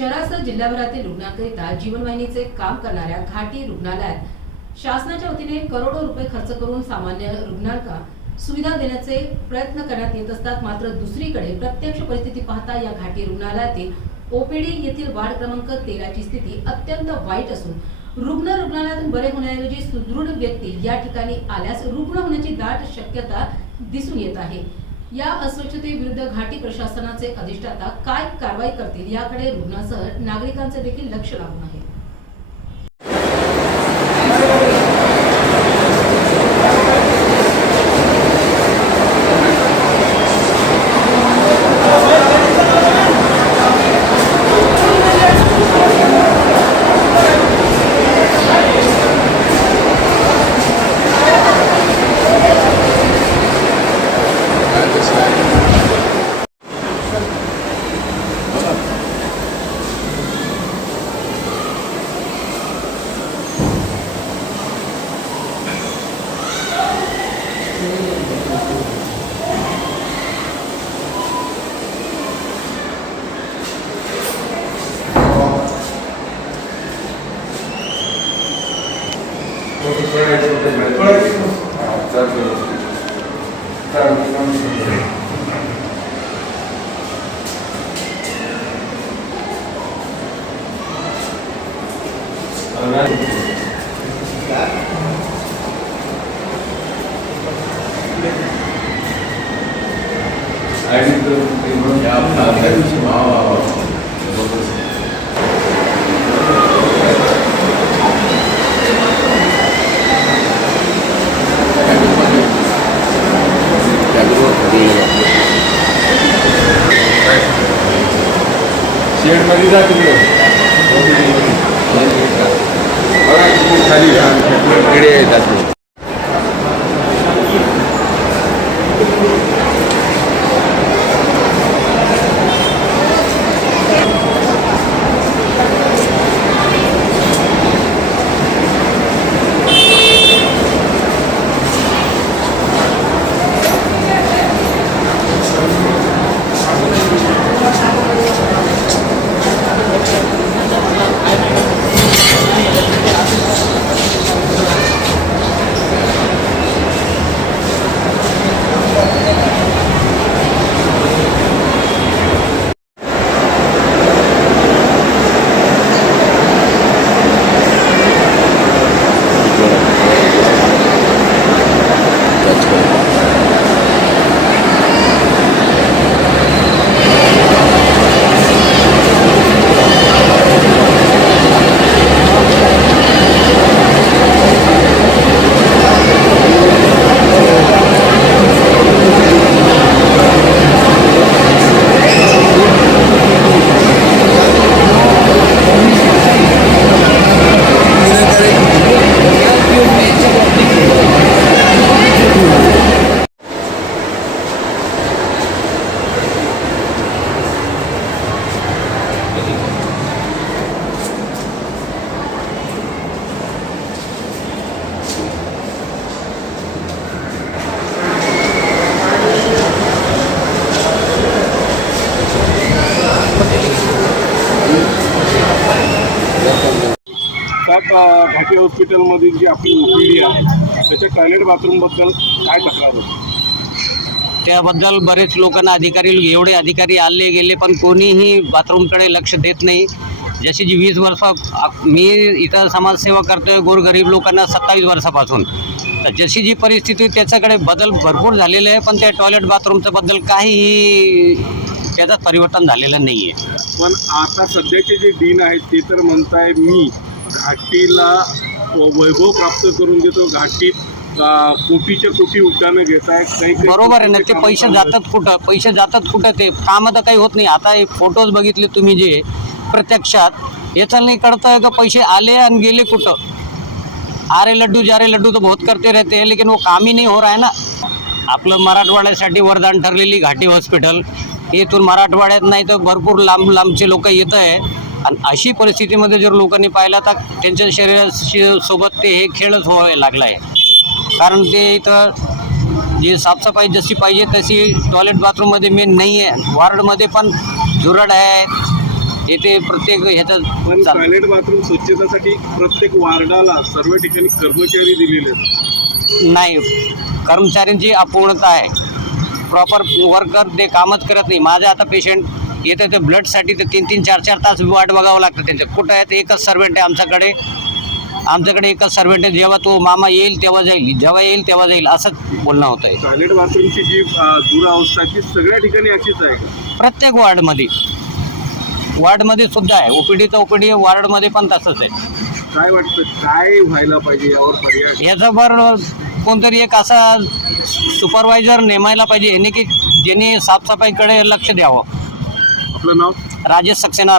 शहरासह जिल्हाभरातील रुग्णांकरिता जीवनवाहिनीचे काम करणाऱ्या घाटी रुग्णालयात शासनाच्या वतीने करोडो रुपये खर्च करून सामान्य रुग्णांना सुविधा देण्याचे प्रयत्न करण्यात येत असतात। मात्र दुसरीकडे प्रत्यक्ष परिस्थिती पाहता या घाटी रुग्णालयातील ओपीडी येथील वार्ड क्रमांक 13 ची स्थिती अत्यंत वाईट असून रुग्णालयातून बरे होण्याऐवजी सुदृढ व्यक्ती या ठिकाणी आल्यास रुग्ण होण्याची दाट शक्यता दिसून येत आहे। या अस्वच्छतेविरुद्ध घाटी प्रशासनाचे अधिष्ठाता काय कारवाई करतील याकडे रुग्णांसह नागरिकांचे देखील लक्ष लागून आहे। शेड मध्ये जा तिकडे खाली कडे येतात। घाटी हॉस्पिटलमधील जी आपली ओपीडी आहे त्याच्या टॉयलेट बाथरूमबद्दल काय तक्रार होती? त्याबद्दल बरेच लोकांना एवढे अधिकारी आले गेले पण कोणीही बाथरूमकडे लक्ष देत नाही। जशी जी 20 वर्ष मी इथं समाजसेवा करतोय गोरगरीब लोकांना 27 वर्षापासून, तर जशी जी परिस्थिती त्याच्याकडे बदल भरपूर झालेले आहे, पण त्या टॉयलेट बाथरूमच्या बद्दल काहीही त्याचं परिवर्तन झालेलं नाही आहे। पण आता सध्याचे जे डीन आहेत ते तर म्हणताय मी घाटीला वैभव प्राप्त करून देतो, घाटीत कोटीच्या कोटी उड्डाणं घेत आहेत काही बरोबर आहे ना। ते पैसे जातात कुठं ते कामं तर काही होत नाही। आता हे फोटोज बघितले तुम्ही जे प्रत्यक्षात याचा नाही कळतं का पैसे आले आणि गेले कुठं। आ रे लड्डू जा रे लड्डू तो बहुत करते रहते हैं लेकिन वो काम ही नहीं हो रहा है ना। आपलं मराठवाड्यासाठी वरदान ठरलेली घाटी हॉस्पिटल, इथून मराठवाड्यात नाही तर भरपूर लांब लांबचे लोक येत आहे आणि अशी परिस्थितीमध्ये जर लोकांनी पाहिलं तर त्यांच्या शरीरासोबत ते हे खेळच व्हावे लागला आहे। कारण ते इथं जे साफसफाई जशी पाहिजे तशी टॉयलेट बाथरूममध्ये मेन नाही आहे। वार्डमध्ये पण झुरड आहे, येथे प्रत्येक ह्याचं पण चालतं. टॉयलेट बाथरूम स्वच्छतेसाठी प्रत्येक वार्डाला सर्व ठिकाणी कर्मचारी दिलेले आहेत. नाही, कर्मचाऱ्यांची अपूर्णता आहे. प्रॉपर वर्कर ते कामच करत नाही. माझे आता पेशंट येते ते ब्लडसाठी ते 3-3, 4-4 तास वाट बघावं लागतं त्यांचं. कुठं आहे ते एकच सर्व्हंट आहे आमच्याकडे एकच सर्व्हंट आहे. जेव्हा तो मामा येईल तेव्हा जाईल, जेव्हा येईल तेव्हा जाईल, असंच बोलणं होतं आहे. टॉयलेट बाथरूमची जी दुरावस्था ती सगळ्या ठिकाणी अशीच आहे. प्रत्येक वार्डमध्ये सुद्धा आहे. ओपीडी वार्डमध्ये पण तसंच आहे. काय वाटतं काय व्हायला पाहिजे यावर पर्याय? याच्यावर कोणतरी एक असा सुपरवायझर नेमायला पाहिजे, की ज्यांनी साफसफाईकडे लक्ष द्यावं. आपलं नाव? राजेश सक्सेना.